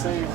same.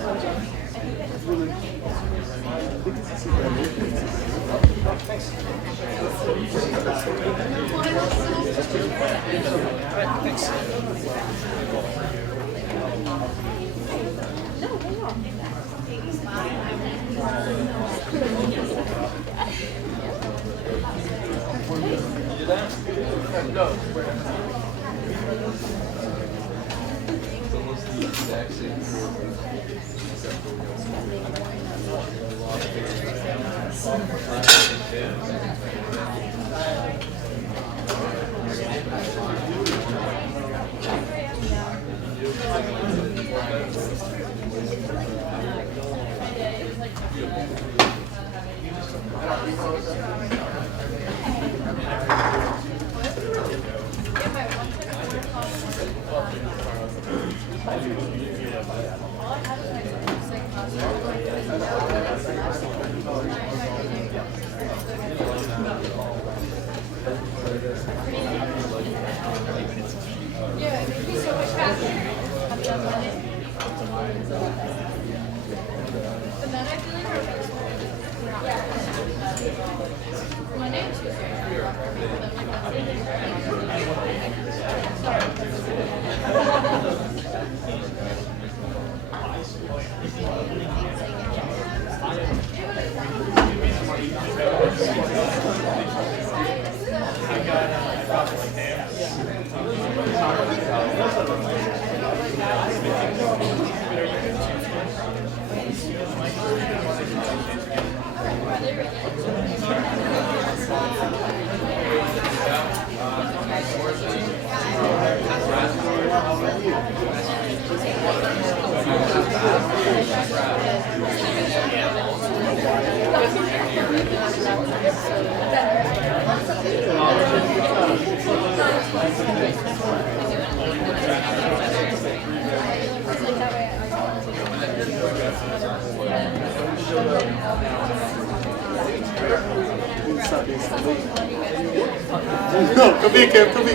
No, come here, Kev, come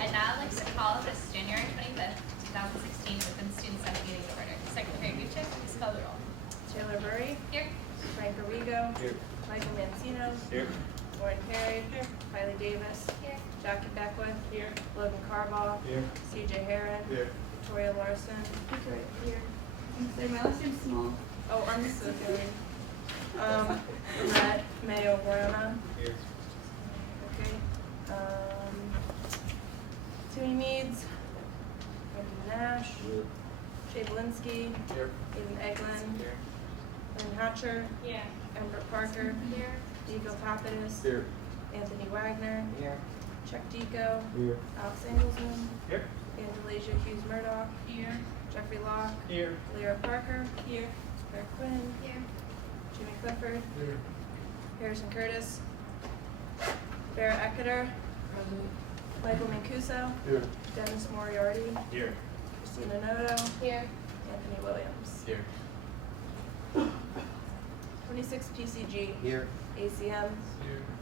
I'd now like to call this January 25th, 2016 Open Student Senate meeting to order. Secretary Buchek, please call the roll. Taylor Burry. Here. Frank Arrigo. Here. Michael Mancino. Here. Lauren Perry. Here. Kylie Davis. Here. Jackie Beckwith. Here. Logan Carball. Here. CJ Heron. Here. Victoria Larson. Victoria, here. I'm sorry, my last name's small. Oh, I'm so good. Brett Mayo Verona. Here. Okay. Timmy Meads. Wendy Nash. Jay Belinsky. Here. Aiden Eglin. Here. Lynn Hatcher. Here. Ember Parker. Here. Diego Papadis. Here. Anthony Wagner. Here. Chuck Dico. Here. Alex Engelson. Here. Angelasia Hughes Murdoch. Here. Jeffrey Locke. Here. Lyra Parker. Here. Claire Quinn. Here. Jimmy Clifford. Here. Harrison Curtis. Vera Ecketer. Michael Mancuso. Here. Dennis Moriarty. Here. Christina Noto. Here. Anthony Williams. Here. 26 PCG. Here. ACM. Here.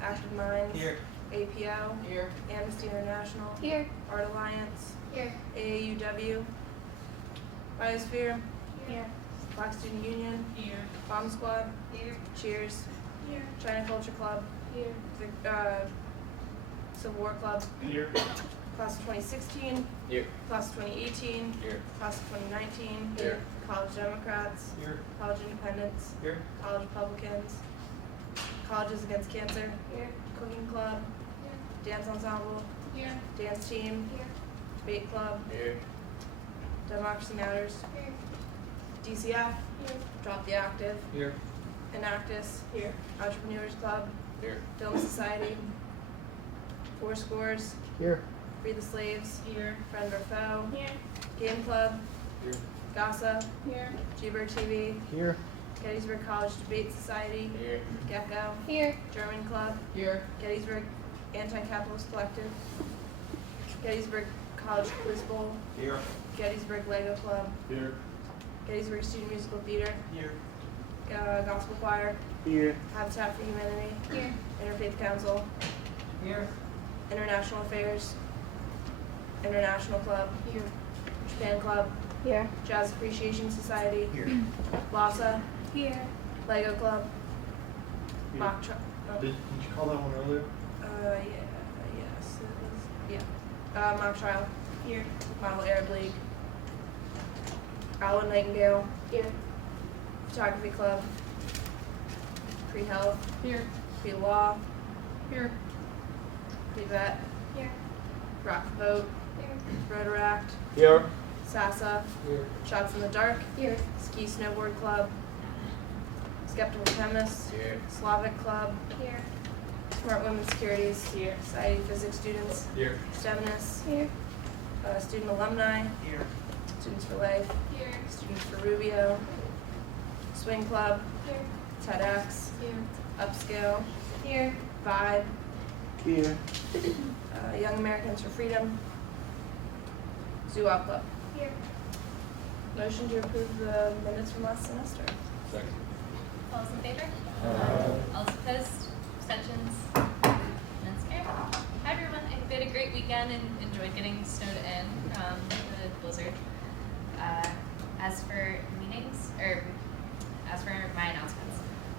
Active Minds. Here. APO. Here. Amnesty International. Here. Art Alliance. Here. AAUW. Biosphere. Here. Black Student Union. Here. Bomb Squad. Here. Cheers. Here. China Culture Club. Here. Civil War Club. Here. Class of 2016. Here. Class of 2018. Here. Class of 2019. Here. College Democrats, Here. College Independents, Here. College Republicans, Colleges Against Cancer, Here. Cooking Club, Dance Ensemble, Here. Dance Team, Here. Debate Club, Here. Democracy Matters, Here. DCF, Here. Drop the Active, Here. Enactus, Here. Entrepreneurs Club, Here. Film Society, Four Scores, Here. Free the Slaves, Here. Friend or Foe, Here. Game Club, Here. GASA, Here. G-Bird TV, Here. Gettysburg College Debate Society, Here. Gecko, Here. German Club, Here. Gettysburg Anti-Capitalist Collective, Gettysburg College Quiz Bowl, Here. Gettysburg Lego Club, Here. Gettysburg Student Musical Theater, Here. Gospel Choir, Here. Habitat for Humanity, Here. Interfaith Council, Here. International Affairs, International Club, Here. Japan Club, Here. Jazz Appreciation Society, Here. LASA, Here. Lego Club, Mock Tri- Did you call that one earlier? yes, it was, yeah. Mock Trial, Here. Model Arab League, Alwyn Nightingale, Here. Photography Club, Pre-Health, Here. Pre-Law, Here. Pre-Vet, Here. Rock the Vote, Here. Rotaract, Here. SASA, Here. Shots in the Dark, Here. Ski Snowboard Club, Skeptical Chemists, Here. Slavic Club, Here. Smart Women Securities, Society of Physics Students, Here. STEMNess, Here. Student Alumni, Here. Students for Life, Here. Students for Rubio, Swing Club, Here. TEDx, Here. Upscale, Here. Vibe, Here. Young Americans for Freedom, Zoo Out Club. Here. Motion to approve the minutes from last semester. Second. All those in favor? All those opposed? Abstentions? Minutes carried. Hi everyone, I hope you had a great weekend and enjoyed getting snowed in from the blizzard. As for meetings, or as for my announcements,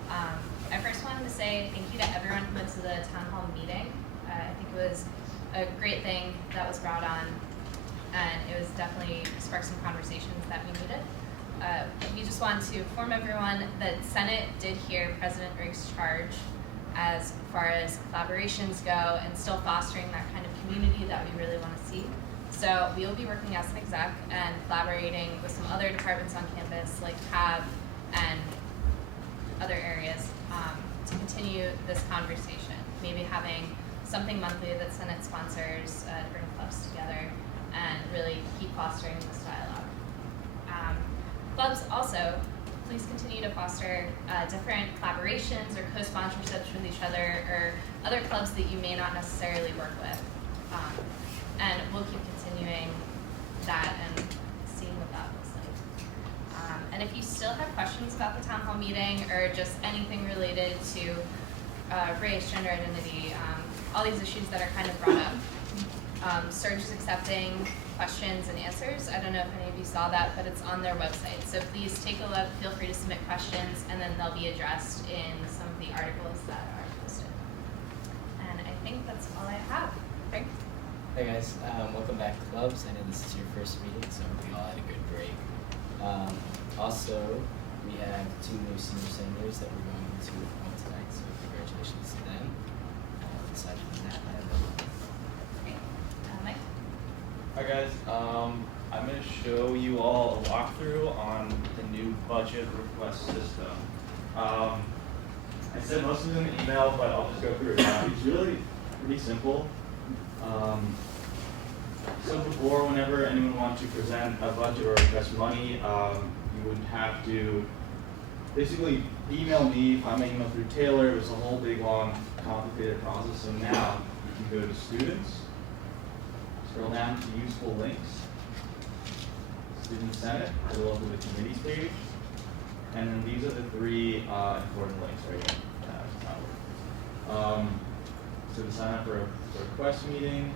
I first wanted to say thank you to everyone who went to the town hall meeting. I think it was a great thing that was brought on, and it was definitely sparked some conversations that we needed. We just want to inform everyone that Senate did hear President Rigg's charge as far as collaborations go and still fostering that kind of community that we really want to see. So we will be working as an exec and collaborating with some other departments on campus like CAB and other areas to continue this conversation. Maybe having something monthly that Senate sponsors to bring clubs together and really keep fostering this dialogue. Clubs also, please continue to foster different collaborations or co-sponsorships with each other or other clubs that you may not necessarily work with. And we'll keep continuing that and seeing what that looks like. And if you still have questions about the town hall meeting or just anything related to race, gender identity, all these issues that are kind of brought up, Surge is accepting questions and answers. I don't know if any of you saw that, but it's on their website. So please take a look, feel free to submit questions, and then they'll be addressed in some of the articles that are posted. And I think that's all I have. Craig? Hey guys, welcome back to clubs. I know this is your first meeting, so I hope you all had a good break. Also, we have 2 new senior senators that we're going to appoint tonight, so congratulations to them. Aside from that, I have no. Great. Mike? Hi guys, I'm going to show you all a walkthrough on the new budget request system. I said most of them in the email, but I'll just go through it now. It's really pretty simple. So before, whenever anyone wanted to present a budget or request money, you would have to basically email me, find my email through Taylor. It was a whole big, long, complicated process. So now you can go to students, scroll down to useful links, Student Senate, go up to the committees page, and then these are the 3 important links right here. So to sign up for a request meeting,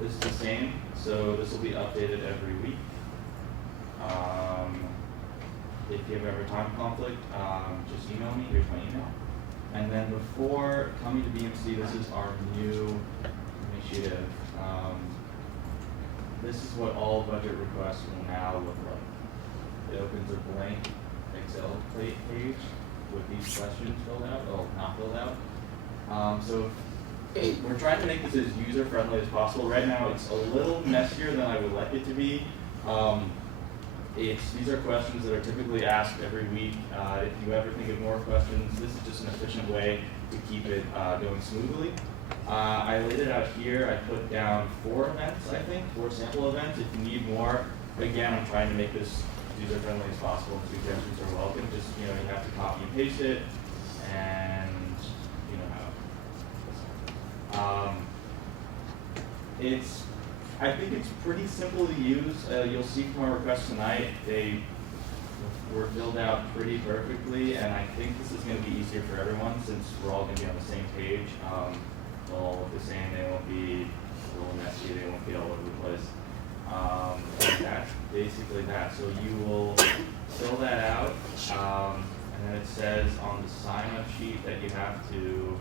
this is the same, so this will be updated every week. If you have ever time conflict, just email me, here's my email. And then before coming to BMC, this is our new initiative. This is what all budget requests will now look like. it opens a blank Excel page with these questions filled out, or not filled out. So we're trying to make this as user-friendly as possible. Right now, it's a little messier than I would like it to be. These are questions that are typically asked every week. If you ever think of more questions, this is just an efficient way to keep it going smoothly. I laid it out here. I put down 4 events, I think, 4 sample events. If you need more, again, I'm trying to make this user-friendly as possible. Suggestions are welcome. Just, you have to copy and paste it, and you know how. I think it's pretty simple to use. You'll see from our requests tonight, they were filled out pretty perfectly, and I think this is going to be easier for everyone since we're all going to be on the same page. They'll all look the same. They won't be a little messy. They won't be all over the place. That's basically that. So you will fill that out, and then it says on the sign-up sheet that you have to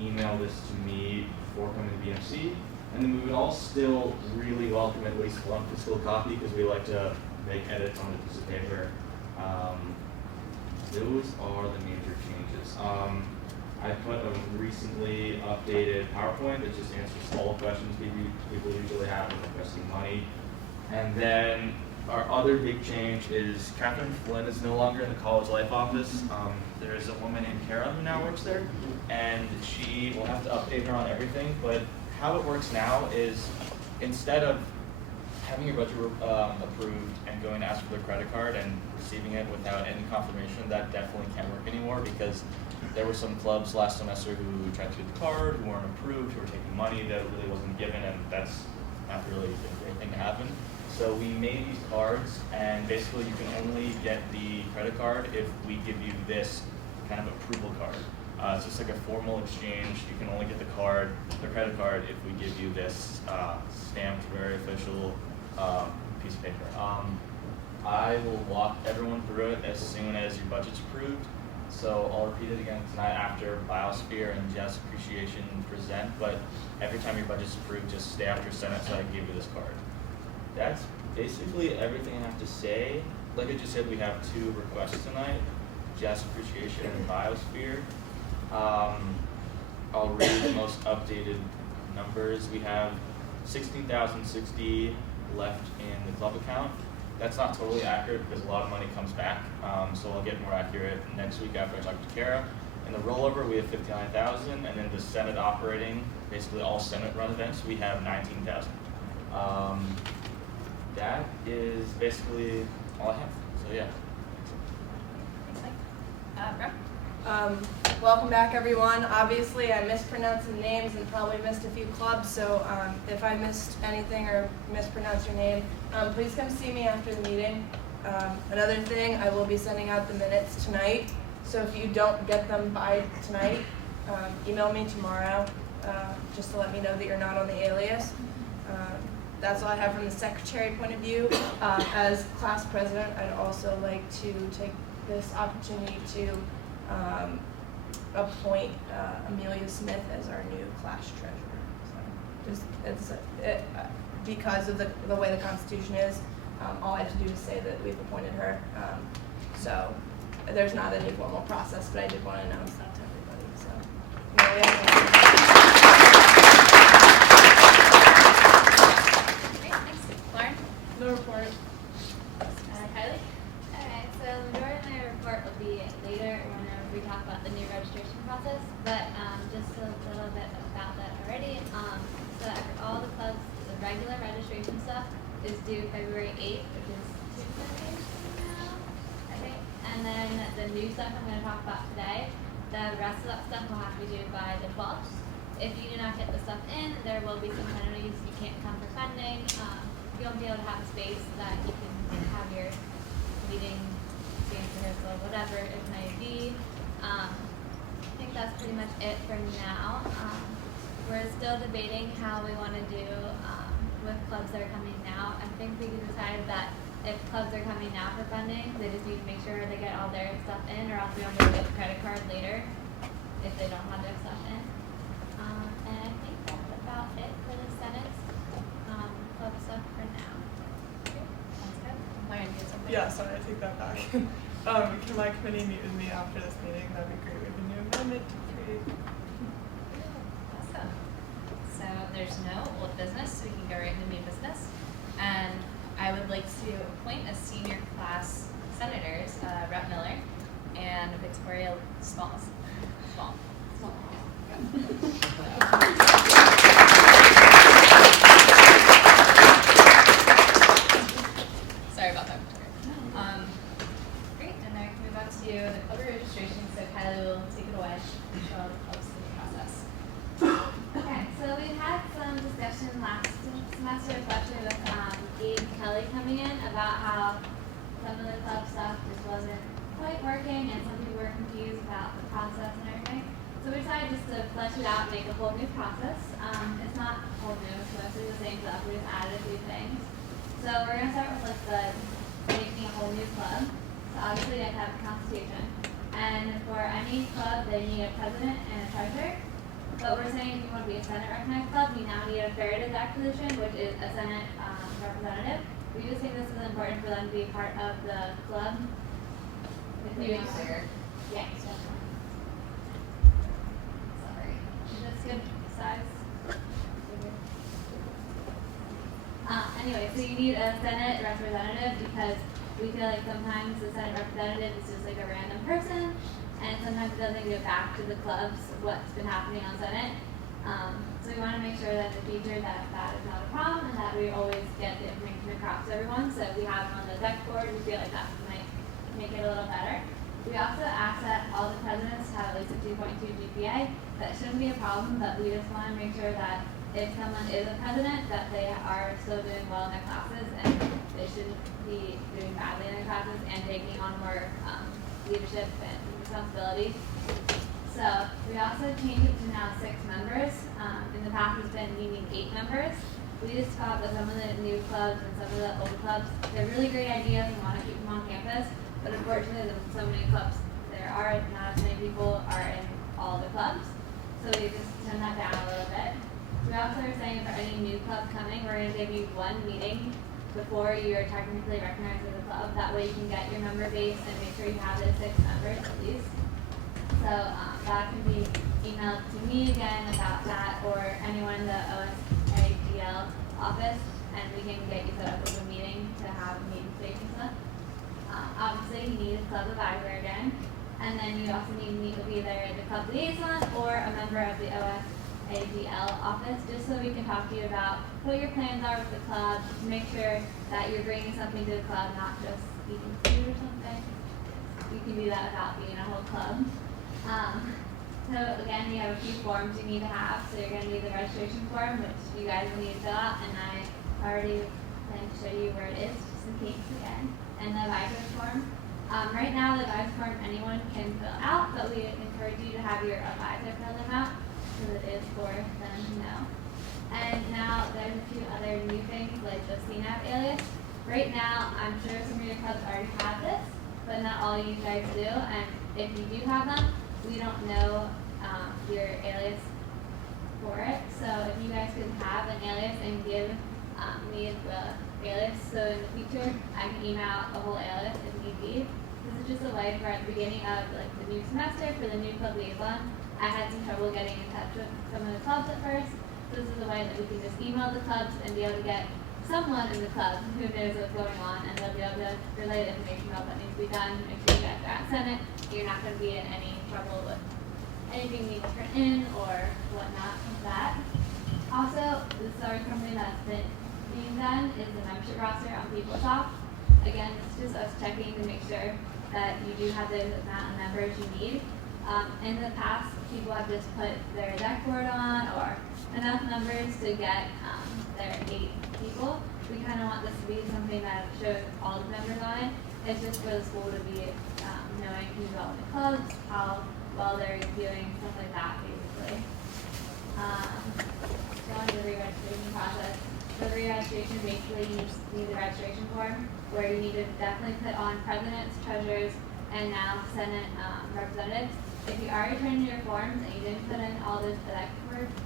email this to me before coming to BMC. And then we would all still really welcome at least one physical copy because we like to make edits on the piece of paper. Those are the major changes. I put a recently updated PowerPoint that just answers all the questions people usually have when requesting money. And then our other big change is Catherine Flynn is no longer in the College Life office. There is a woman named Kara who now works there, and she will have to update her on everything. But how it works now is instead of having your budget approved and going to ask for their credit card and receiving it without any confirmation, that definitely can't work anymore because there were some clubs last semester who tried to get the card, who weren't approved, who were taking money that really wasn't given, and that's not really a great thing to happen. So we made these cards, and basically you can only get the credit card if we give you this kind of approval card. It's just like a formal exchange. You can only get the credit card, if we give you this stamped, very official piece of paper. I will walk everyone through it as soon as your budget's approved. So I'll repeat it again tonight after Biosphere and Jazz Appreciation present, but every time your budget's approved, just stay after Senate so I can give you this card. That's basically everything I have to say. Like I just said, we have 2 requests tonight, Jazz Appreciation and Biosphere. I'll read the most updated numbers. We have $16,060 left in the club account. That's not totally accurate because a lot of money comes back, so I'll get more accurate next week after I talk to Kara. In the rollover, we have $59,000, and then the Senate operating, basically all Senate run events, we have $19,000. That is basically all I have. So yeah. Thanks, Mike. Brooke? Welcome back, everyone. Obviously, I mispronounced some names and probably missed a few clubs, so if I missed anything or mispronounced your name, please come see me after the meeting. Another thing, I will be sending out the minutes tonight, so if you don't get them by tonight, email me tomorrow just to let me know that you're not on the alias. That's all I have from the secretary point of view. As class president, I'd also like to take this opportunity to appoint Amelia Smith as our new class treasurer. So because of the way the Constitution is, all I have to do is say that we've appointed her. So there's not any formal process, but I did want to announce that to everybody. So, Amelia. Great, thanks. Lauren? No report. Kylie? Alright, so the majority of my report will be later whenever we talk about the new registration process, but just a little bit about that already. So all the clubs, the regular registration stuff is due February 8th, which is 2 Sundays from now, I think. And then the new stuff I'm going to talk about today, the rest of that stuff will have to be due by the 12th. If you do not get the stuff in, there will be some penalties. You can't come for funding. You won't be able to have a space that you can have your meeting, dance rehearsal, whatever it may be. I think that's pretty much it for now. We're still debating how we want to do with clubs that are coming now. I think we decided that if clubs are coming now for funding, they just need to make sure they get all their stuff in, or else we only get a credit card later if they don't have their stuff in. And I think that's about it for the Senate club stuff for now. Sounds good. Lauren, you had something? Yeah, sorry, I take that back. Can my committee meet with me after this meeting? That'd be great. We have a new amendment to create. Awesome. So there's no old business, so we can go right into new business. And I would like to appoint as senior class senators, Rep. Miller and Victoria Smalls. Small. Sorry about that, Victoria. Great, and now we can move on to the club registration. So Kylie will take it away and show all the clubs through the process. Okay, so we had some discussion last semester, especially with Gabe Kelly coming in, about how some of the club stuff just wasn't quite working and some people were confused about the process and everything. So we decided just to flesh it out and make a whole new process. It's not whole new, it's mostly the same stuff, we just added a few things. So we're going to start with like making a whole new club. So obviously I have a constitution. And for any club, they need a president and a treasurer. But we're saying if you want to be a Senate recognized club, you now need a third of that position, which is a Senate representative. We just think this is important for them to be part of the club. Maybe bigger. Yeah. Sorry. Is this good size? Anyway, so you need a Senate representative because we feel like sometimes the Senate representative is just like a random person, and sometimes it doesn't get back to the clubs what's been happening on Senate. So we want to make sure that in the future that is not a problem and that we always get the information across to everyone. So if we have them on the deck board, we feel like that might make it a little better. We also ask that all the presidents have at least a 2.2 GPA. That shouldn't be a problem, but we just want to make sure that if someone is a president, that they are still doing well in their classes and they shouldn't be doing badly in their classes and taking on more leadership and responsibility. So we also changed it to now 6 members. In the past it's been you need 8 members. We just thought that some of the new clubs and some of the old clubs, they're really great ideas and want to keep them on campus, but unfortunately there's so many clubs there are, not as many people are in all the clubs. So we just turned that down a little bit. We also are saying for any new club coming, we're going to give you 1 meeting before you're technically recognized as a club. That way you can get your member base and make sure you have the 6 members at least. So that can be emailed to me again about that or anyone in the OSAGL office, and we can get you set up with a meeting to have a meeting space and stuff. Obviously you need a club advisor again, and then you also need to meet with either the club liaison or a member of the OSAGL office, just so we can talk to you about what your plans are with the club, make sure that you're bringing something to the club, not just eating food or something. You can do that without being a whole club. So again, you have a few forms you need to have. So you're going to need the registration form, which you guys will need to fill out, and I already plan to show you where it is, just in case again. And the advisor form. Right now, the advisor form anyone can fill out, but we encourage you to have your advisor fill them out, because it is for them to know. And now there's a few other new things like the CNAP alias. Right now, I'm sure some of your clubs already have this, but not all you guys do. And if you do have them, we don't know your alias for it. So if you guys could have an alias and give me the alias, so in the future I can email a whole alias if need be. This is just a way for at the beginning of like the new semester for the new club liaison. I had some trouble getting in touch with some of the clubs at first. So this is a way that we can just email the clubs and be able to get someone in the club who knows what's going on, and they'll be able to relay the information about what needs to be done, make sure you guys are at Senate. You're not going to be in any trouble with anything being turned in or whatnot with that. Also, the other company that's been being done is the membership roster on PeopleSoft. Again, it's just us checking to make sure that you do have the amount of members you need. In the past, people have just put their deck board on or enough members to get their 8 people. We kind of want this to be something that shows all the members on it. It's just for the school to be knowing who's all in the clubs, how well they're doing, stuff like that, basically. Going to the re-registration process. For the re-registration, basically you just need the registration form where you need to definitely put on presidents, treasurers, and now Senate representatives. If you already turned in your forms and you didn't put in all the elect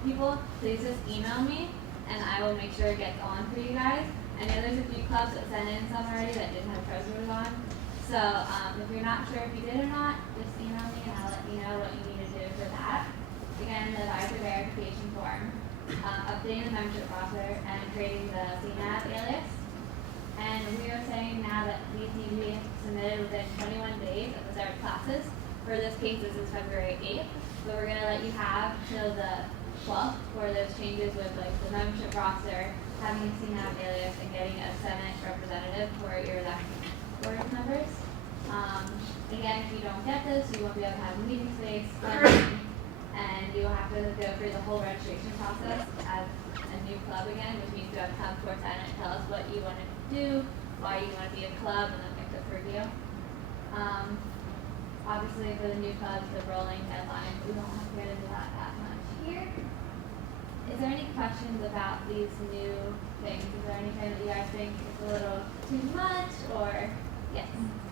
people, please just email me and I will make sure it gets on for you guys. I know there's a few clubs that sent in some already that didn't have treasurers on. So if you're not sure if you did or not, just email me and I'll let you know what you need to do for that. Again, the advisor verification form, updating the membership roster, and creating the CNAB alias. And we are saying now that these need to be submitted within 21 days of the start of classes. For this case, this is February 8th, but we're going to let you have till the 12th for those changes with like the membership roster, having a CNAB alias, and getting a Senate representative for your election board members. Again, if you don't get this, you won't be able to have meeting space, and you will have to go through the whole registration process as a new club again, which means you have to come to our Senate and tell us what you want to do, why you want to be a club, and then we have to approve you. Obviously, for the new clubs, the rolling deadline, we won't have to get into that much here. Is there any questions about these new things? Is there anything that you guys think is a little too much, or yes?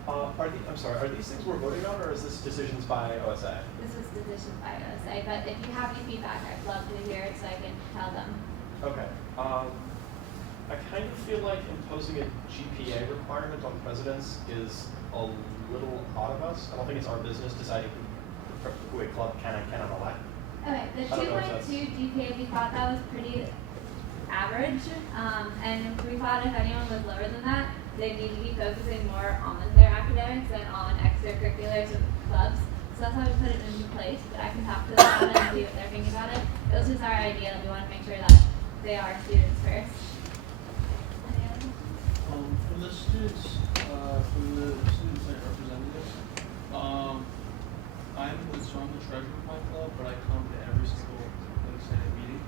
Are these things we're voting on, or is this decisions by OSA? This was decisions by OSA, but if you have any feedback, I'd love to hear it so I can tell them. Okay. I kind of feel like imposing a GPA requirement on presidents is a little odd of us. I don't think it's our business deciding who a club can and cannot elect. Okay, the I don't know if 2.2 GPA, we thought that was pretty average, and we thought if anyone was lower than that, they need to be focusing more on their academics than on extracurriculars and clubs. So that's why we put it into place, but I can talk to them about it and see what they're thinking about it. It was just our idea that we want to make sure that they are students first. Any other questions? For the students and representatives, I'm the treasurer of my club, but I come to every single Senate meeting.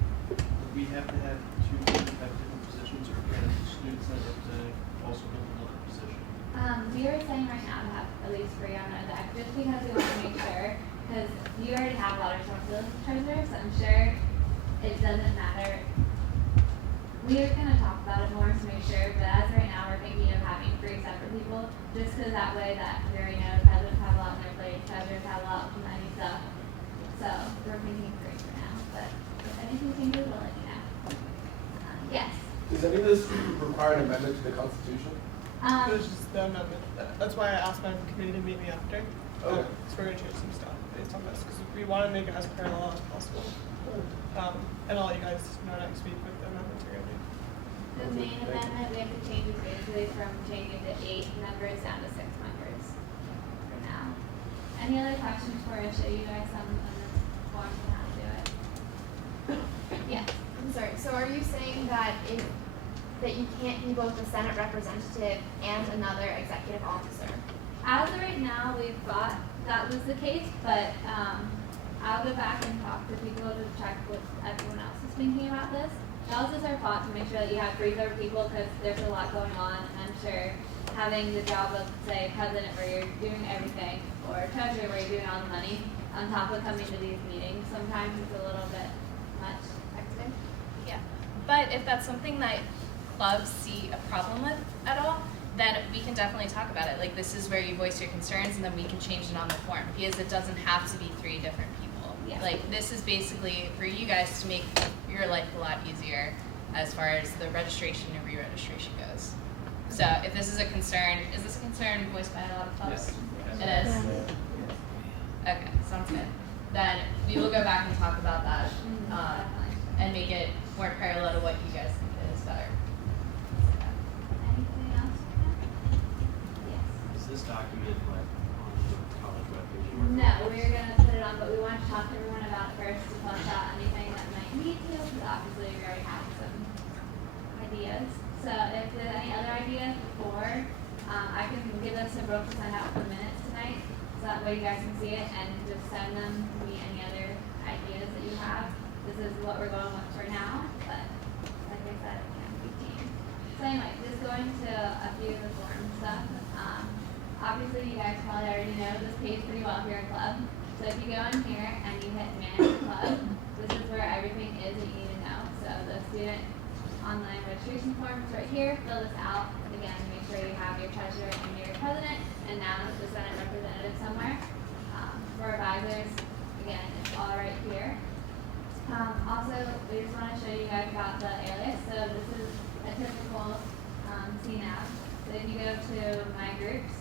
We have to have two different positions, or can a student Senate representative also hold another position? We are saying right now to have at least 3 on our deck, just because we want to make sure, because you already have a lot of responsibilities as treasurer, so I'm sure it doesn't matter. We are going to talk about it more to make sure, but as right now we're thinking of having 3 separate people, just because that way that we already know presidents have a lot on their plate, treasurers have a lot of money stuff. So we're thinking 3 for now, but if anything changes, we'll let you know. Yes. Does any of this require an amendment to the Constitution? It was just the amendment. That's why I asked my committee to meet me after. Okay. So we're gonna change some stuff based on this, because we want to make it as parallel as possible. And I'll let you guys know next week what the amendments are gonna be. The main amendment we have to change is basically from changing to 8 members down to 6 members for now. Any other questions before I show you guys some of the forms and how to do it? Yes. I'm sorry, so are you saying that that you can't be both a Senate representative and another executive officer? As of right now, we thought that was the case, but I'll go back and talk to people to check what everyone else is thinking about this. That was just our thought, to make sure that you have 3 other people, because there's a lot going on, and I'm sure having the job of, say, president where you're doing everything, or treasurer where you're doing all the money, on top of coming to these meetings, sometimes it's a little bit much. Hectic. Yeah, but if that's something that clubs see a problem with at all, then we can definitely talk about it. Like, this is where you voice your concerns, and then we can change it on the form, because it doesn't have to be 3 different people. Yeah. Like, this is basically for you guys to make your life a lot easier as far as the registration and re-registration goes. So if this is a concern, is this a concern voiced by a lot of clubs? Yes. It is? Okay, sounds good. Then we will go back and talk about that, Definitely. and make it more parallel to what you guys think is better. Anything else? Yes. Is this document like on the college webpage? No, we're gonna put it on, but we want to talk to everyone about it first to flush out anything that might need to, because obviously we already have some ideas. So if there's any other ideas before, I can give this to Brooke to send out for minutes tonight, so that way you guys can see it and just send them to me any other ideas that you have. This is what we're going with for now, but like I said, it can be changed. So anyway, just going to a few of the form stuff. Obviously you guys probably already know this page pretty well here at Club. So if you go in here and you hit Manage Club, this is where everything is that you need to know. So the student online registration form is right here. Fill this out. Again, make sure you have your treasurer and your president, and now the Senate representative somewhere. For advisors, again, it's all right here. Also, we just want to show you guys about the alias. So this is a typical see now. So if you go to My Groups,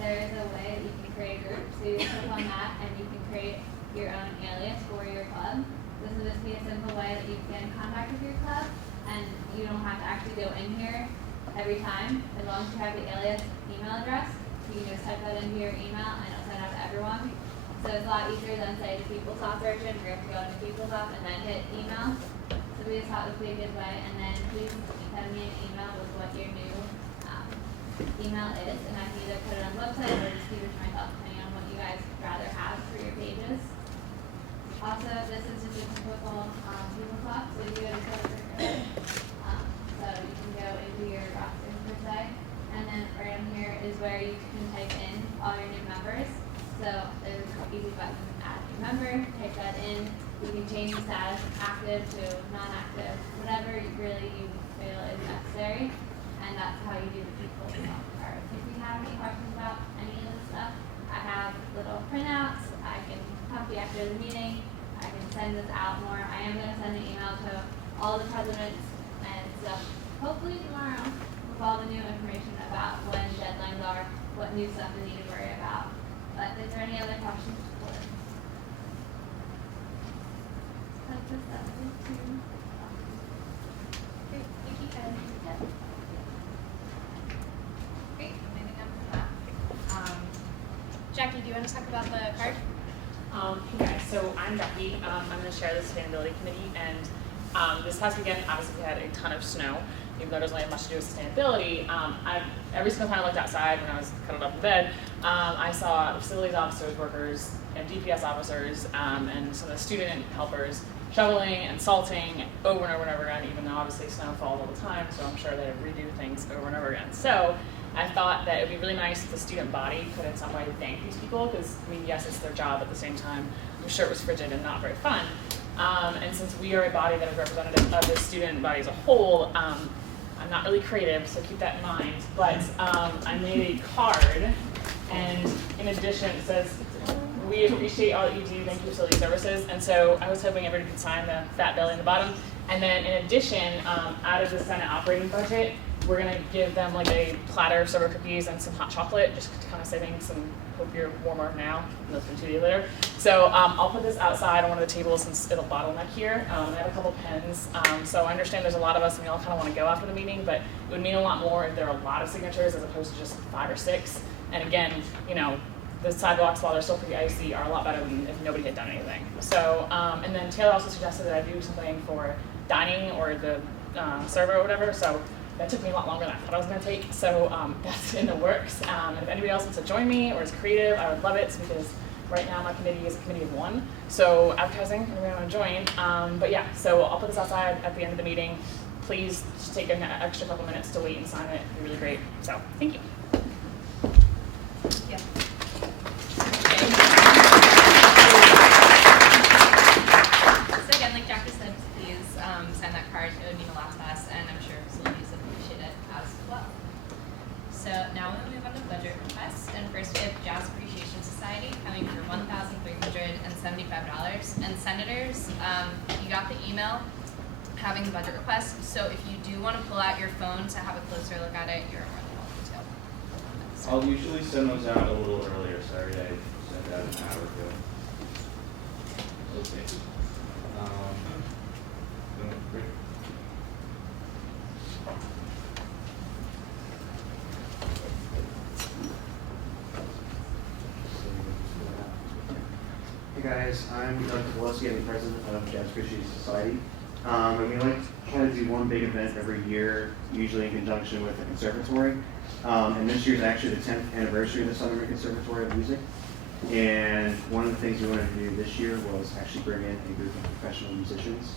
there is a way that you can create a group. So you click on that and you can create your own alias for your club. This will just be a simple way that you can contact with your club, and you don't have to actually go in here every time. As long as you have the alias email address, you can just type that into your email and it'll send out to everyone. So it's a lot easier than, say, the PeopleSoft version where you have to go into PeopleSoft and then hit email. So we just thought this would be a good way. And then please send me an email with what your new email is, and I can either put it on the website or just keep it to myself, depending on what you guys rather have for your pages. Also, this is just a typical PeopleSoft, so you go to Code so you can go into your roster per se, and then right in here is where you can type in all your new members. So there's an easy button, add new member, type that in. You can change the status active to non-active, whatever really you feel is necessary. And that's how you do the PeopleSoft part. If you have any questions about any of this stuff, I have little printouts. I can talk to you after the meeting. I can send this out more. I am going to send an email to all the presidents and stuff, hopefully tomorrow, with all the new information about when deadlines are, what new stuff we need to worry about. But is there any other questions for us? That's just that. Great, thank you guys. Yep. Great, moving on from that. Jackie, do you want to talk about the card? Hey guys, so I'm Jackie. I'm going to share the sustainability committee, and this past weekend, obviously we had a ton of snow. Even though it doesn't really have much to do with sustainability, every single time I looked outside when I was cuddled up in bed, I saw facilities officers, workers, and DPS officers, and some of the student helpers shoveling and salting over and over and over again, even though obviously snow falls all the time, so I'm sure they redo things over and over again. So I thought that it would be really nice if the student body could in some way thank these people, because, I mean, yes, it's their job, at the same time, I'm sure it was frigid and not very fun. And since we are a body that is representative of the student body as a whole, I'm not really creative, so keep that in mind, but I made a card, and in addition it says, "We appreciate all that you do, thank you for facility services," and so I was hoping everybody could sign the fat belly in the bottom, and then in addition, out of the Senate operating budget, we're going to give them like a platter of sour cookies and some hot chocolate, just to kind of saving some, hope you're warmer now, and those can 2 days later. So I'll put this outside on one of the tables since it'll bottleneck here. I have a couple pens, so I understand there's a lot of us and we all kind of want to go after the meeting, but it would mean a lot more if there are a lot of signatures as opposed to just 5 or 6. And again, you know, the sidewalks, while they're still pretty icy, are a lot better than if nobody had done anything. So, and then Taylor also suggested that I do something for dining or the server or whatever, so that took me a lot longer than I thought I was going to take, so that's in the works. And if anybody else wants to join me or is creative, I would love it, because right now my committee is a committee of 1, so advertising, anybody want to join. But yeah, so I'll put this outside at the end of the meeting. Please just take an extra couple minutes to wait and sign it. It'd be really great. So, thank you. Yeah. So again, like Jackie said, please sign that card. It would mean a lot to us, and I'm sure facilities would appreciate it as well. So now we'll move on to budget requests, and first we have Jazz Appreciation Society coming for $1,375. And senators, you got the email having the budget request. So if you do want to pull out your phone to have a closer look at it, you're more than welcome to. I'll usually send those out a little earlier. Sorry, I sent that an hour ago. Okay. Great. Hey guys, I'm Doug Kowalski. I'm the president of Jazz Appreciation Society. And we like to try to do one big event every year, usually in conjunction with the conservatory. And this year is actually the 10th anniversary of the Southern Conservatory of Music. And one of the things we wanted to do this year was actually bring in a group of professional musicians.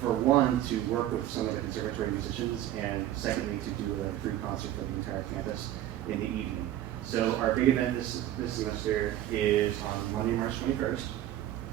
For one, to work with some of the conservatory musicians, and secondly, to do a free concert for the entire campus in the evening. So our big event this semester is on Monday, March 21st.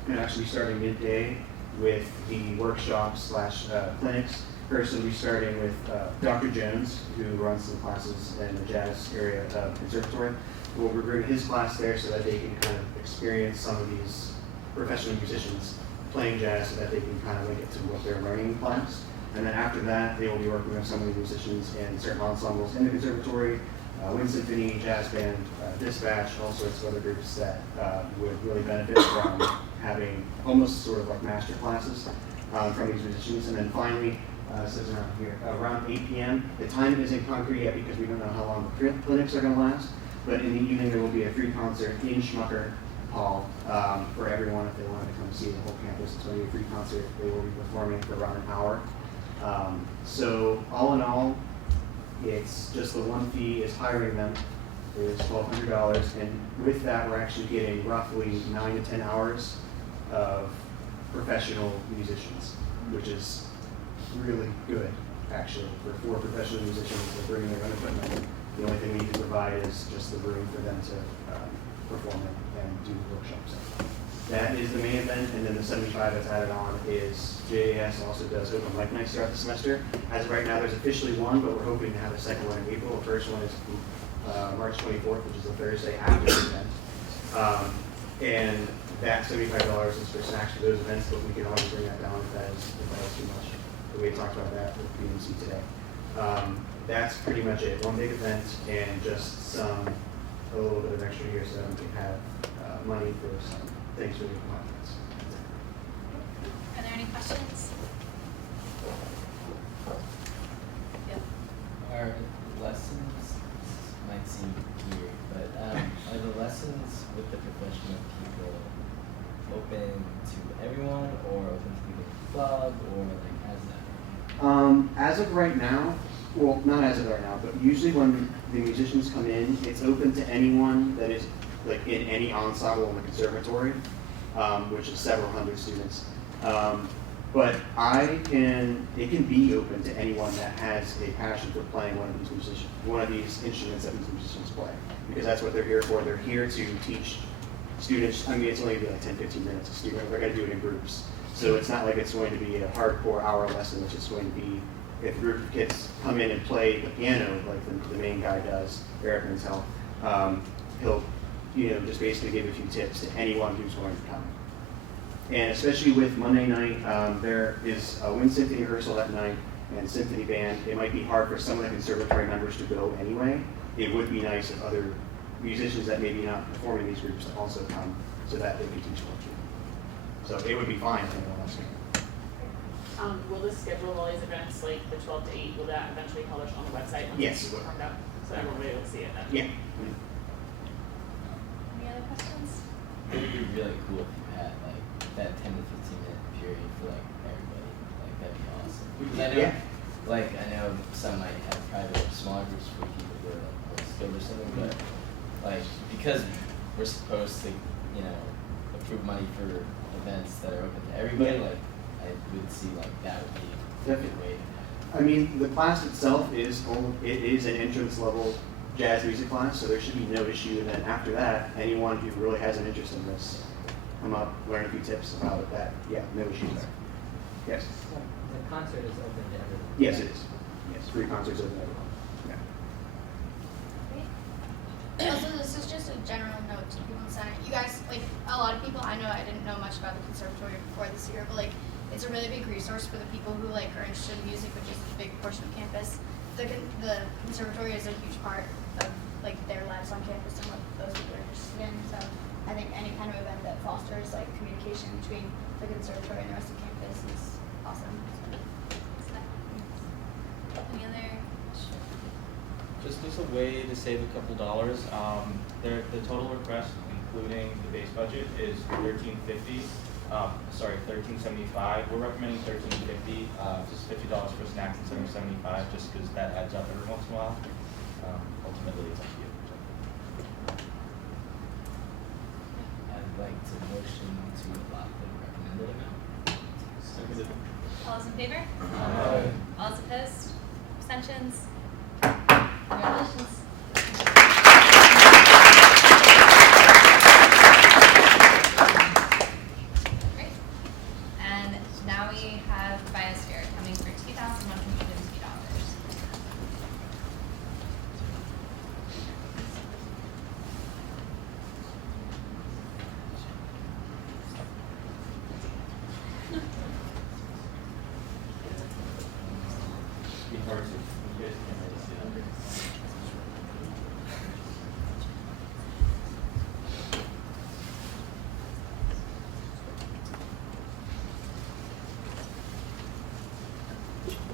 It'll actually be starting midday with the workshops / clinics. First, we'll be starting with Dr. Jones, who runs some classes in the jazz area of the conservatory. We'll bring his class there so that they can kind of experience some of these professional musicians playing jazz, so that they can kind of link it to what they're learning in class. And then after that, they will be working with some of the musicians in certain ensembles in the conservatory, wind symphony, jazz band, dispatch, all sorts of other groups that would really benefit from having almost sort of like master classes from these musicians. And then finally, it says around here, around 8 p.m. The time isn't concrete yet because we don't know how long the clinics are going to last, but in the evening there will be a free concert in Schmucker Hall for everyone if they wanted to come see the whole campus. It's going to be a free concert. They will be performing for around an hour. So all in all, it's just the one fee is hiring them. It is $1,200, and with that, we're actually getting roughly 9 to 10 hours of professional musicians, which is really good, actually, for 4 professional musicians to bring their own equipment. The only thing we need to provide is just the room for them to perform and do workshops. That is the main event, and then the 75 that's added on is JAS also does open mic nights throughout the semester. As of right now, there's officially one, but we're hoping to have a second one in April. The first one is March 24th, which is a Thursday after the event. And that $75 is for snacks for those events, but we can always bring that down if that is too much. We had talked about that with BMC today. That's pretty much it. One big event and just a little bit of extra here so that we can have money for some things for the conference. Are there any questions? Yep. Are lessons, might seem weird, but are the lessons with the professional people open to everyone or open to people in the club, or like how's that? As of right now, well, not as of right now, but usually when the musicians come in, it's open to anyone that is like in any ensemble in the conservatory, which is several hundred students. But it can be open to anyone that has a passion for playing one of these instruments that these musicians play, because that's what they're here for. They're here to teach students. I mean, it's only like 10, 15 minutes a student. They're going to do it in groups. So it's not like it's going to be a hardcore hour lesson. It's just going to be, if a group of kids come in and play the piano, like the main guy does, Eric Mintel, he'll just basically give a few tips to anyone who's going to come. And especially with Monday night, there is a wind symphony rehearsal that night and symphony band. It might be hard for some of the conservatory members to go anyway. It would be nice if other musicians that maybe not performing these groups to also come so that they can teach one too. So it would be fine if anyone else came. Will the schedule of all these events, like the 12 to 8, will that eventually be published on the website? Yes, it will. So everyone will be able to see it then? Yeah. Any other questions? It would be really cool if you had like that 10 to 15 minute period for like everybody. Like that'd be awesome. Because I know, I know some might have private or smaller groups for people who are like skilled or something, but like because we're supposed to, approve money for events that are open to everybody, like I would see like that would be a good way. I mean, the class itself is an entrance level jazz music class, so there should be no issue. And then after that, anyone who really has an interest in this, come up, learn a few tips about it. No issues there. Yes. The concert is open to everyone. Yes, it is. Yes, free concerts open to everyone. Also, this is just a general note to people in the Senate. You guys, a lot of people, I know I didn't know much about the conservatory before this year, but it's a really big resource for the people who are interested in music, which is a big portion of campus. The conservatory is a huge part of their lives on campus and what those people are interested in. So I think any kind of event that fosters communication between the conservatory and the rest of campus is awesome. Any other questions? Just as a way to save a couple dollars, the total request, including the base budget, is $13.50. $13.75. We're recommending $13.50, just $50 for snacks instead of $75, just because that adds up every once in a while. Ultimately, it's up to you. I'd like to motion to adopt the recommended amount. Seconded. All those in favor? Aye. All those opposed? Abstentions? Congratulations. Great. And now we have Biosphere coming for $2,150.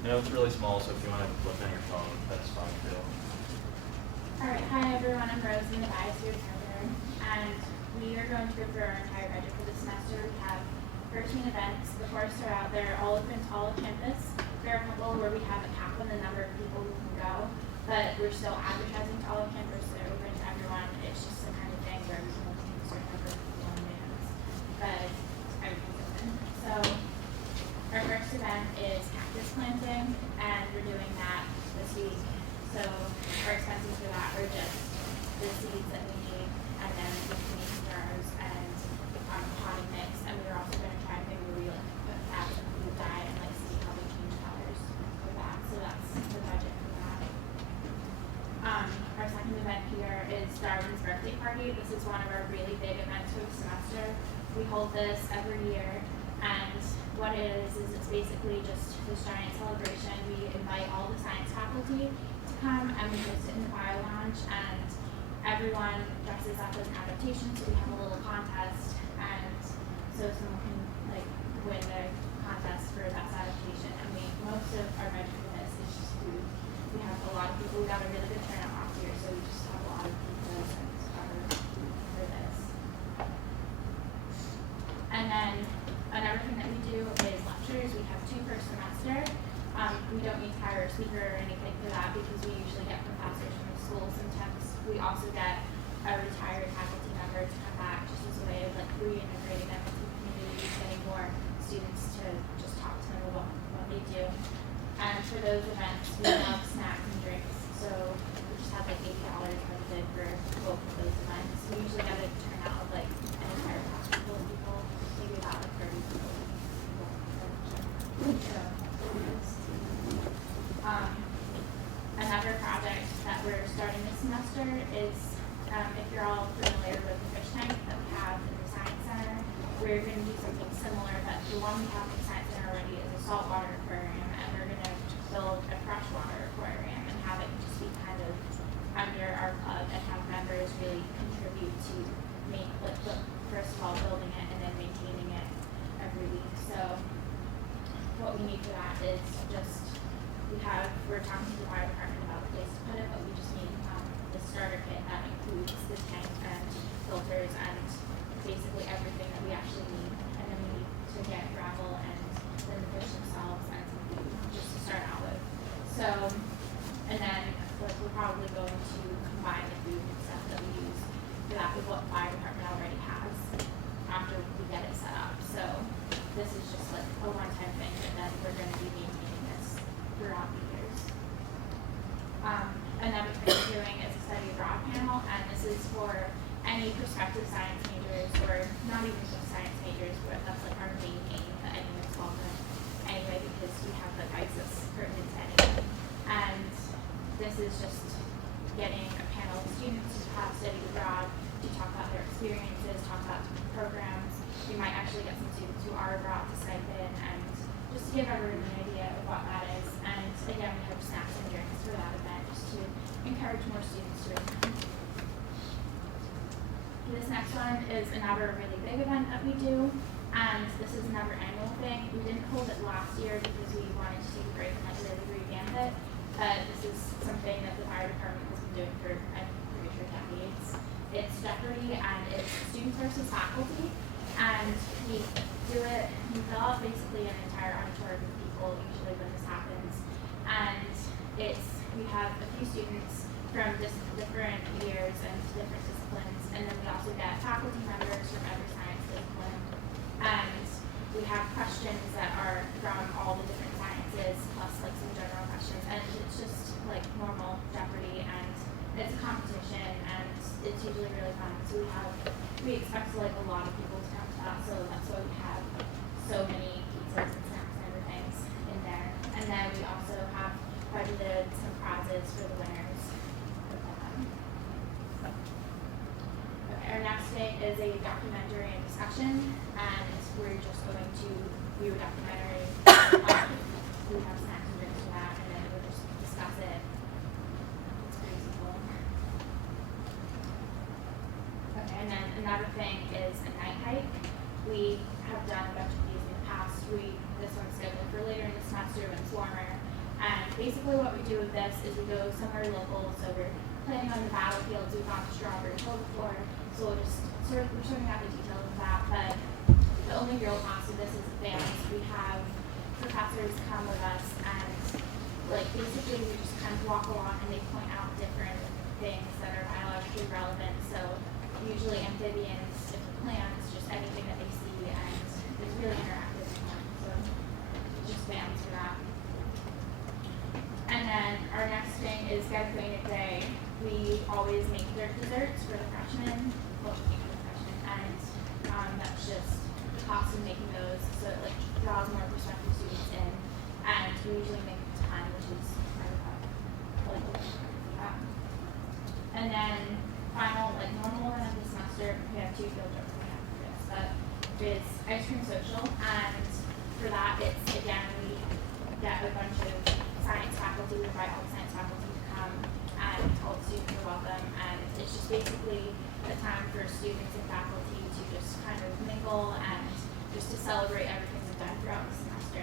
I know it's really small, so if you want to look on your phone, that's fine too. Alright, hi everyone, I'm Rose, I'm the bias year treasurer, and we are going to go through our entire budget for the semester. We have 13 events. The first are out there, all open to all of campus. There are a couple where we have a cap on the number of people who can go, but we're still advertising to all of campus, so they're open to everyone. It's just the kind of thing where we can only take a certain number of people in advance, but everything's open. So our first event is cactus planting, and we're doing that this week. So our expenses for that are just the seeds that we need, and then the mason jars and potting mix. And we're also going to try and figure where we put that in the food dye and like see how we change colors for that. So that's the budget for that. Our second event here is Darwin's birthday party. This is one of our really big events for the semester. We hold this every year, and what it is it's basically just this giant celebration. We invite all the science faculty to come, and we host it in the bio lounge, and everyone dresses up as an adaptation, so we have a little contest, and so someone can like win the contest for best adaptation. And most of our budget for this is just food. We have a lot of people. We got a really good turnout last year, so we just have a lot of people for this. And then another thing that we do is lectures. We have 2 per semester. We don't need to hire a speaker or anything for that because we usually get professors from the school. Sometimes we also get a retired faculty member to come back just as a way of like reintegrating them into the community, getting more students to just talk to them about what they do. And for those events, we have snacks and drinks. So we just have like $80 budgeted for both of those events. We usually get a turnout of like an entire class full of people, maybe about like 30 people. Another project that we're starting this semester is, if you're all familiar with the fish tank that we have in the Science Center, we're going to do something similar, but the one we have in the Science Center already is a saltwater aquarium, and we're going to build a freshwater aquarium and have it just be kind of under our club and have members really contribute to first of all building it and then maintaining it every week. So what we need for that is just, we're talking to the fire department about the place to put it, but we just need the starter kit that includes the tank and filters and basically everything that we actually need. And then we need to get gravel and then the fish themselves and some food just to start out with. So, and then like, we're probably going to combine the food and stuff that we use for that with what the fire department already has after we get it set up. So this is just like a one-time thing, and then we're going to be maintaining this throughout the years. Another thing we're doing is a study abroad panel, and this is for any prospective science majors, or not even just science majors, but that's like our main aim that anyone's involved in anyway, because we have the ISIS pertinent to anything. And this is just getting a panel of students who have studied abroad to talk about their experiences, talk about programs. We might actually get some students who are abroad to Skype in, and just to give everyone an idea of what that is. And again, we have snacks and drinks for that event, just to encourage more students to attend. This next one is another really big event that we do, and this is another annual thing. We didn't hold it last year because we wanted to take a break and like really revamp it, but this is something that the fire department has been doing for, I'm pretty sure, decades. It's Jeopardy, and it's students versus faculty, and we do it, we fill out basically an entire auditorium of people usually when this happens, and we have a few students from different years and different disciplines, and then we also get faculty members from every science discipline, and we have questions that are from all the different sciences, plus like some general questions, and it's just like normal Jeopardy, and it's a competition, and it's usually really fun. So we expect like a lot of people to come to that, so that's why we have so many pizzas and snacks and everything in there. And then we also have budgeted some prizes for the winners. Okay, our next day is a documentary and discussion, and we're just going to view a documentary. We have snacks and drinks for that, and then we'll just discuss it. It's pretty simple. Okay, and then another thing is a night hike. We have done a bunch of these in the past. This one's scheduled for later in the semester when it's warmer, And basically what we do with this is we go somewhere local, so we're planning on the battlefields, we've gone to Strawberry Hill before, so we'll just we're sorting out the details of that, but the only real cost of this is advanced. We have professors come with us and like basically we just kind of walk along and they point out different things that are biologically relevant. So usually amphibians, different plants, just anything that they see, and it's really interactive and fun. So just fans for that. And then our next thing is Get Acquainted Day. We always make their desserts for the freshmen, and that's just the cost of making those, so it like draws more prospective students in, and we usually make a ton, which is part of that. And then final, like normal run of the semester, we have 2 field trips coming up for this, but it's ice cream social, and for that it's again we get a bunch of science faculty, we invite all the science faculty to come, and all the students are welcome, and it's just basically a time for students and faculty to just kind of mingle and just to celebrate everything we've done throughout the semester.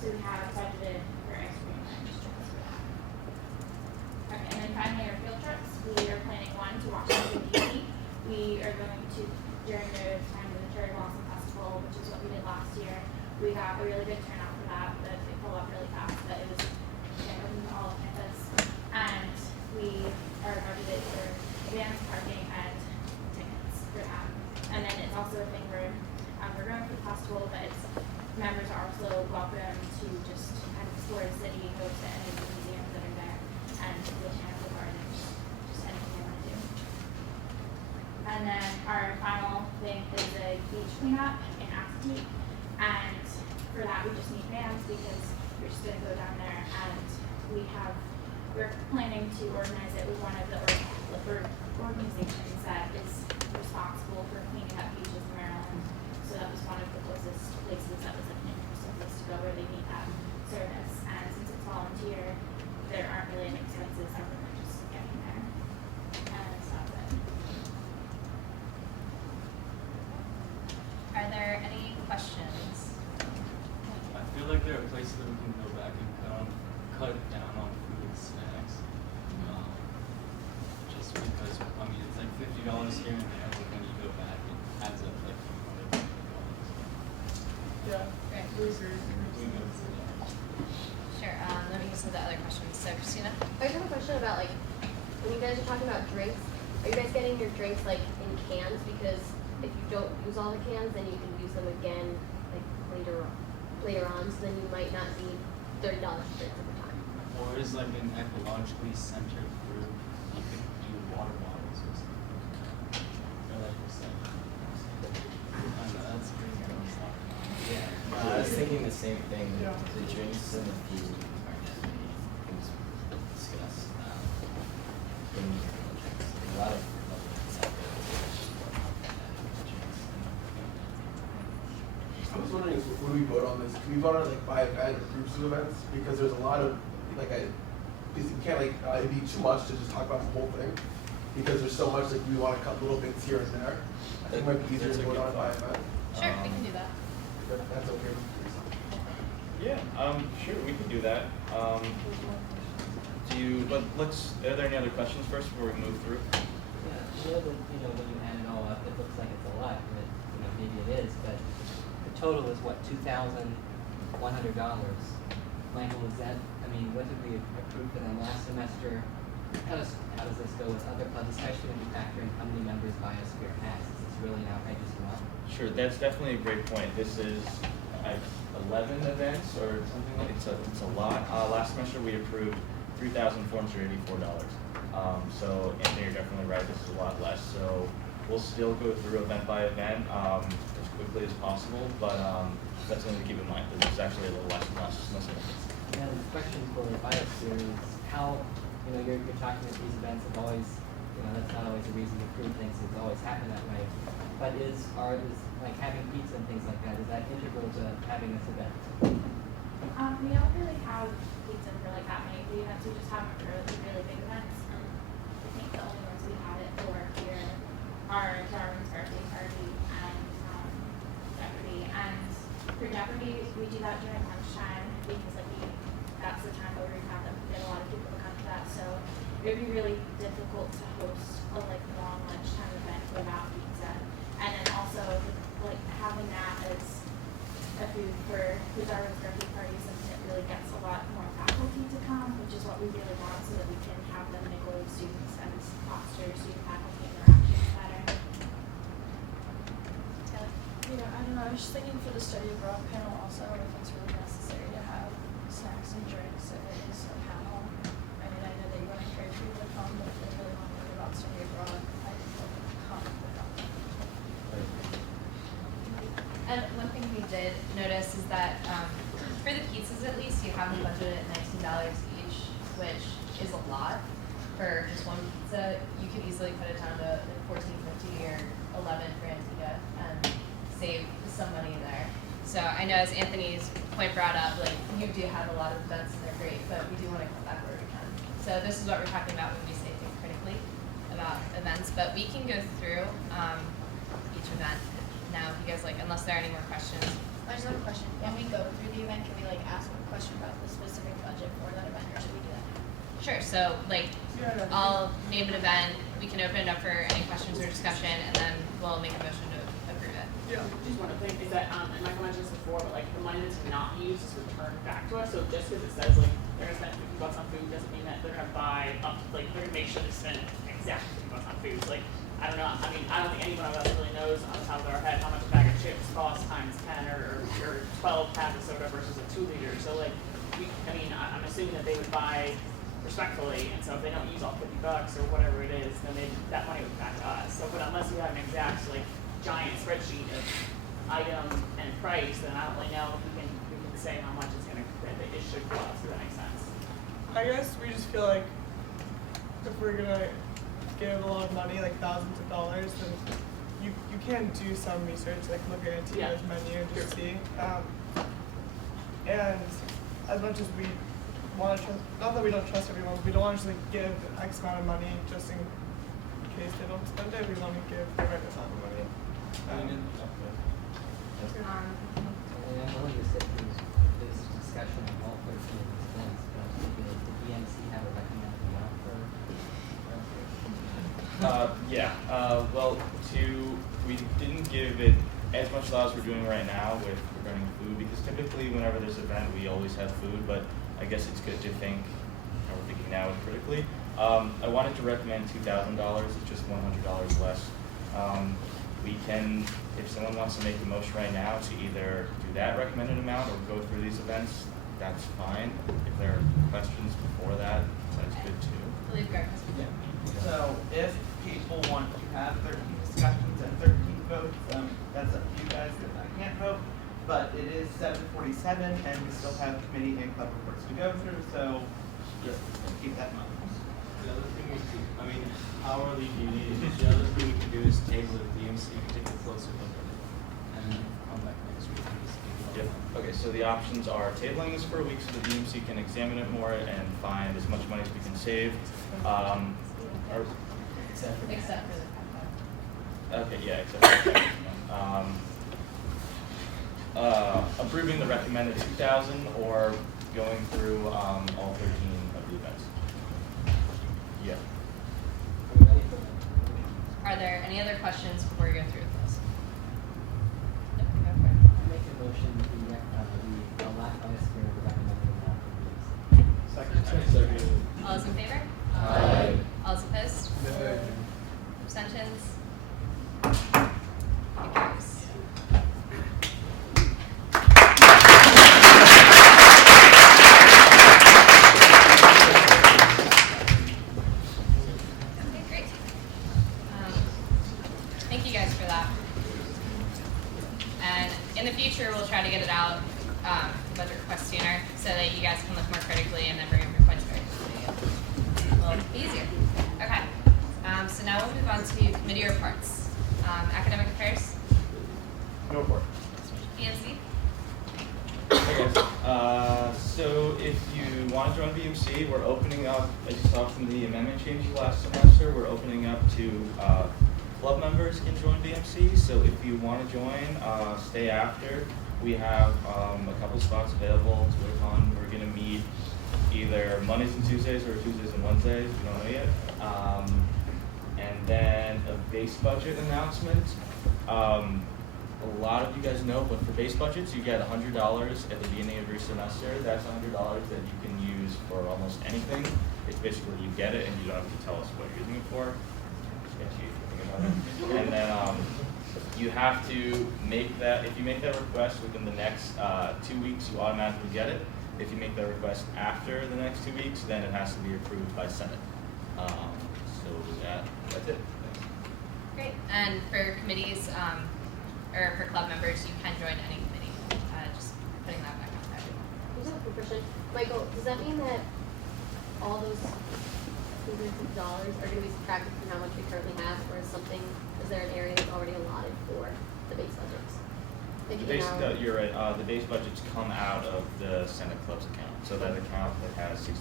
So we have budgeted for ice cream and trips for that. Okay, and then finally our field trips. We are planning one to Washington DC. We are going to, during the time of the Cherry Blossom Festival, which is what we did last year, we got a really good turnout for that, but it pulled up really fast, but it was open to all of campus. And we are budgeted for advanced parking and tickets for that. And then it's also a thing where we're going for the festival, but it's members are also welcome to just kind of explore the city, go to any of the museums that are there, and the botanical gardens, just anything they want to do. And then our final thing is a beach cleanup in Assateague, and for that we just need vans because we're just going to go down there, and we're planning to organize it with one of the organizations that is responsible for cleaning up beaches in Maryland. So that was one of the closest places that was an interesting place to go where they need that service. And since it's volunteer, there aren't really any expenses other than just getting there. And so that's it. Are there any questions? I feel like there are places that we can go back and cut down on food and snacks. Just because, I mean, it's like $50 here and there, but when you go back, it adds up like $200. Yeah. Right. Losers. Sure. Let me get some of the other questions. So, Christina? I just have a question about like when you guys are talking about drinks. Are you guys getting your drinks like in cans? Because if you don't use all the cans, then you can use them again like later on. So then you might not need $30 for drinks every time. Or is like an ecologically centered group, you can do water bottles or something. Or like recycling. I know, that's pretty good. Yeah, I was thinking the same thing. Yeah. The drinks and the food are definitely things we'll discuss. There's a lot of Republicans out there that drinks. I was wondering, when we vote on this, can we vote on it like by event or groups of events? Because there's a lot of, like, you can't like, it'd be too much to just talk about the whole thing. Because there's so much, like, we want to cut little bits here and there. I think it might be easier to vote on it by event. Sure, we can do that. But that's okay. Yeah, sure, we can do that. Are there any other questions first before we move through? Yeah, when you add it all up, it looks like it's a lot, but, maybe it is, but the total is what, $2,100. Michael, is that, what did we approve for them last semester? How does this go with other clubs, especially when you factor in how many members Biosphere has? Is this really an outrageous amount? Sure, that's definitely a great point. This is 11 events or something like it's a lot. Last semester we approved $3,484. So Anthony, you're definitely right. This is a lot less. So we'll still go through event by event as quickly as possible, but that's something to keep in mind. This is actually a little less than last semester. And the question for Biosphere is how, you're talking about these events have always, that's not always a reason to approve things. It's always happened that way. But is like having pizza and things like that, is that integral to having this event? We don't really have pizza for like that many events. We just have it for the really big events. I think the only ones we have it for here are Darwin's birthday party and Jeopardy. And for Jeopardy, we do that during lunchtime because like we that's the time where we have them get a lot of people to come to that. So it would be really difficult to host a like long lunchtime event without pizza. And then also like having that as a food for who's our birthday parties, and it really gets a lot more faculty to come, which is what we really want, so that we can have them mingle with students and foster student faculty interaction better. Yeah, I don't know, I was just thinking for the study abroad panel also, if it's really necessary to have snacks and drinks if it is a panel. I mean, I know that you want to encourage people to come, but if they really want to learn about study abroad, I think they'll come without that. And one thing we did notice is that for the pizzas at least, you have them budgeted at $19 each, which is a lot for just one pizza. You could easily cut it down to like $14.50 or $11 for Antigua and save some money there. So I know as Anthony's point brought up, like you do have a lot of events and they're great, but we do want to cut back where we can. So this is what we're talking about when we say think critically about events, but we can go through each event now if you guys like, unless there are any more questions. I just have a question. When we go through the event, can we like ask a question about the specific budget for that event, or should we do that now? Sure, so like I'll name an event, we can open it up for any questions or discussion, and then we'll make a motion to approve it. Yeah. Just one other thing is that, and Michael mentioned this before, but like the money that's not used is returned back to us. So just because it says like they're gonna spend $50 on food doesn't mean that they're gonna buy up, like they're gonna make sure they spend exactly $50 on food. So, like, I don't know, I mean, I don't think anyone of us really knows on the top of our head how much a bag of chips costs times 10 or 12 cans of soda versus a 2 liter. So like, I'm assuming that they would buy respectfully, and so if they don't use all $50 or whatever it is, then that money would come back to us. So, but unless we have an exact like giant spreadsheet of item and price, then I don't really know if we can say how much it's gonna that it should cost. Does that make sense? I guess we just feel like if we're gonna give a lot of money, like thousands of dollars, then you can do some research, like look at Antigua's menu and just see. And as much as we want to trust, not that we don't trust everyone, we don't want to just like give X amount of money just in case they don't spend it. We want to give the right amount of money. And I'm willing to sit through this discussion on all 13 of these events, but I'm thinking, did the BMC have a recommended amount for? We didn't give it as much thought as we're doing right now with regarding food, because typically whenever there's an event, we always have food, but I guess it's good to think how we're thinking now critically. I wanted to recommend $2,000, it's just $100 less. We can, if someone wants to make a motion right now to either do that recommended amount or go through these events, that's fine. If there are questions before that, that's good too. So if people want to have 13 discussions and 13 votes, that's up to you guys. I can't vote, but it is 7:47 and we still have committee and club reports to go through, so just keep that in mind. The other thing we could, how early do you need it? The other thing we can do is table it at DMC, you can take a closer look at it, and then come back next week and just give it all. Okay, so the options are tabling this for a week so the DMC can examine it more and find as much money as we can save. Except for the okay, yeah, except for the approving the recommended 2,000 or going through all 13 of the events. Yeah. Are there any other questions before we go through this? I make a motion to allow us to recommend the Second. All those in favor? Aye. All those opposed? No. Abstentions? It carries. Okay, great. Thank you guys for that. And in the future, we'll try to get it out, the budget request sooner, so that you guys can look more critically and then bring up your points very quickly. A little easier. Okay. So now we'll move on to committee reports. Academic affairs. No report. BMC. Okay. So if you want to join BMC, we're opening up, as you saw from the amendment changes last semester, we're opening up to club members can join BMC. So if you want to join, stay after. We have a couple spots available to work on. We're going to meet either Mondays and Tuesdays or Tuesdays and Wednesdays, we don't know yet. And then a base budget announcement. A lot of you guys know, but for base budgets, you get $100 at the beginning of your semester. That's $100 that you can use for almost anything. It's basically you get it and you don't have to tell us what you're using it for. And then you have to make that, if you make that request within the next 2 weeks, you automatically get it. If you make that request after the next 2 weeks, then it has to be approved by Senate. So that's it. Great. And for committees, or for club members, you can join any committee. Just putting that back out there. I just have a quick question. Michael, does that mean that all those $250 are going to be subtracted from how much we currently have, or is there an area that's already allotted for the base budgets? Like You're right. The base budgets come out of the Senate Club's account. So that account that has $16,000,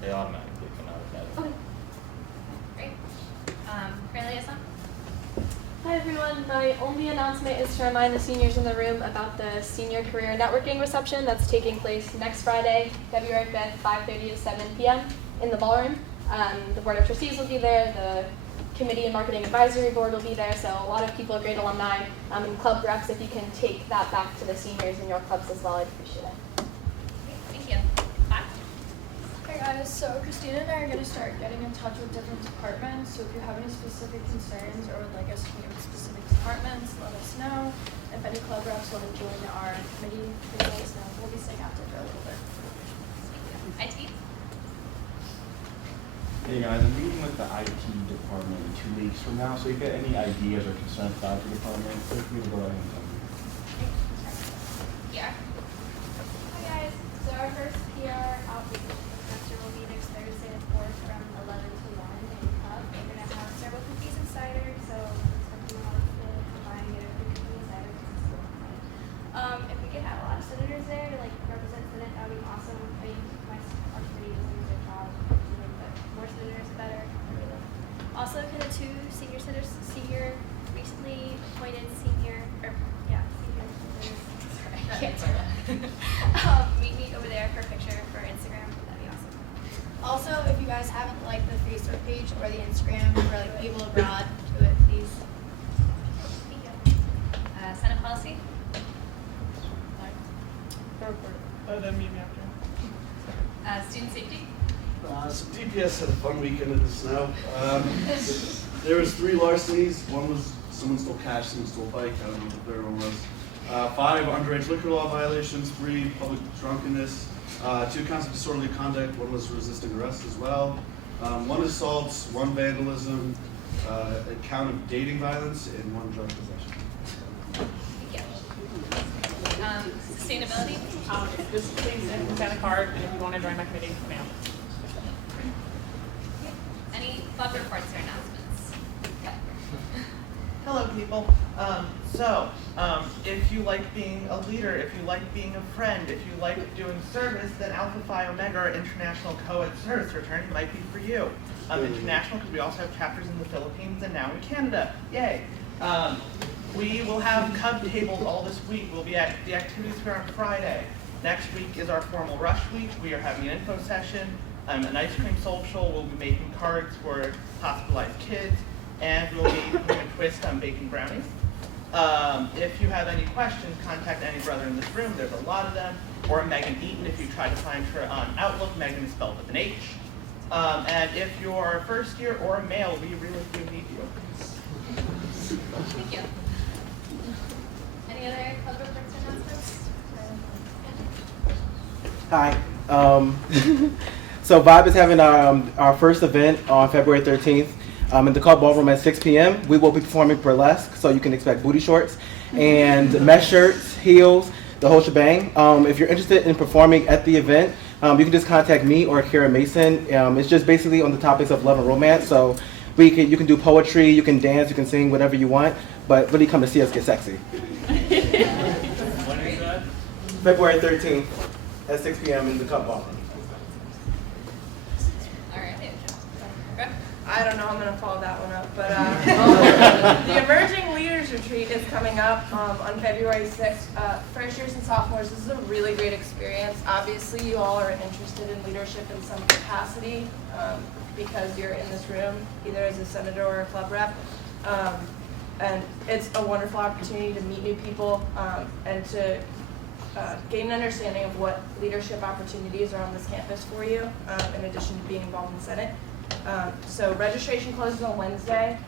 they automatically come out of that. Okay. Great. Fair liaison? Hi everyone, my only announcement is to remind the seniors in the room about the Senior Career Networking Reception that's taking place next Friday, February 5th, 5:30 to 7 p.m. in the ballroom. The Board of Trustees will be there, the Committee and Marketing Advisory Board will be there, so a lot of people, great alumni, and club reps, if you can take that back to the seniors in your clubs as well, I'd appreciate it. Thank you. Bye. Hey guys, so Christina and I are going to start getting in touch with different departments, so if you have any specific concerns or would like us to meet with specific departments, let us know. If any club reps want to join our committee, please let us know. We'll be staying active for a little bit. IT? Hey guys, I'm meeting with the IT department in 2 weeks from now, so if you get any ideas or concerns about the department, feel free to go ahead and tell me. Yeah. Hi guys, so our first PR outreach semester will be next Thursday the 4th from 11 to 1 in Club. We're going to have several cookies and cider, so expecting a lot of people to come by and get a free cookie and cider because it's still fun. If we could have a lot of senators there to like represent Senate, that would be awesome. I mean, our committee doesn't do their job, but more senators the better. Also, can the two senior senators, recently appointed senior senators, sorry, I can't say that. Meet me over there for a picture for Instagram. That'd be awesome. Also, if you guys haven't liked the Facebook page or the Instagram for like Able Abroad, do it, please. Thank you. Senate policy? Then meet me after. Student safety? So DPS had a fun weekend in the snow. There was 3 larcenies. One was someone stole cash, someone stole a bike. I don't know what the third one was. 5 underage liquor law violations, 3 public drunkenness, 2 counts of disorderly conduct. 1 was resisting arrest as well. 1 assault, 1 vandalism, a count of dating violence, and 1 drug possession. Sustainability? Just please send a card, and if you want to join my committee, mail. Any club reports or announcements? Hello, people. If you like being a leader, if you like being a friend, if you like doing service, then Alpha Phi Omega, our International Co-ed Service Fraternity, might be for you. International, because we also have chapters in the Philippines and now in Canada. Yay! We will have Cub tables all this week. We'll be at the activities fair on Friday. Next week is our formal rush week. We are having an info session, an ice cream social. We'll be making cards for hospitalized kids, and we'll be doing a twist on baking brownies. If you have any questions, contact any brother in this room. There's a lot of them. Or Megan Eaton, if you try to find her on Outlook. Megan is spelled with an H. And if you're a first year or a male, we really do need you. Thank you. Any other club reports or announcements? Hi. So Vibe is having our first event on February 13th in the Club Ballroom at 6 p.m. We will be performing burlesque, so you can expect booty shorts and mesh shirts, heels, the whole shebang. If you're interested in performing at the event, you can just contact me or Kara Mason. It's just basically on the topics of love and romance. So you can do poetry, you can dance, you can sing, whatever you want, but really come to see us get sexy. When is that? February 13th at 6 p.m. in the Club Ballroom. All right. I don't know, I'm going to follow that one up, but the Emerging Leaders Retreat is coming up on February 6th. First years and sophomores, this is a really great experience. Obviously, you all are interested in leadership in some capacity because you're in this room, either as a senator or a club rep. And it's a wonderful opportunity to meet new people and to gain an understanding of what leadership opportunities are on this campus for you, in addition to being involved in Senate. So registration closes on Wednesday.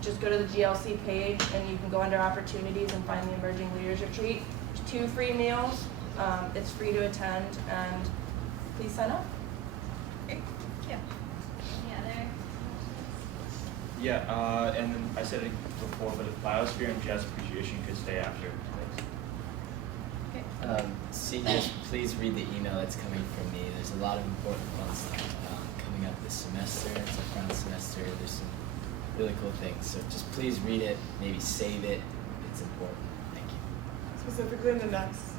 Just go to the GLC page and you can go under opportunities and find the Emerging Leaders Retreat. There's 2 free meals. It's free to attend, and please sign up. Great. Yeah. Any other? Yeah, and then I said it before, but if Biosphere and Jazz Appreciation could stay after. Seniors, please read the email that's coming from me. There's a lot of important fun stuff coming up this semester. It's a front semester. There's some really cool things. So just please read it, maybe save it. It's important. Thank you. Specifically in the next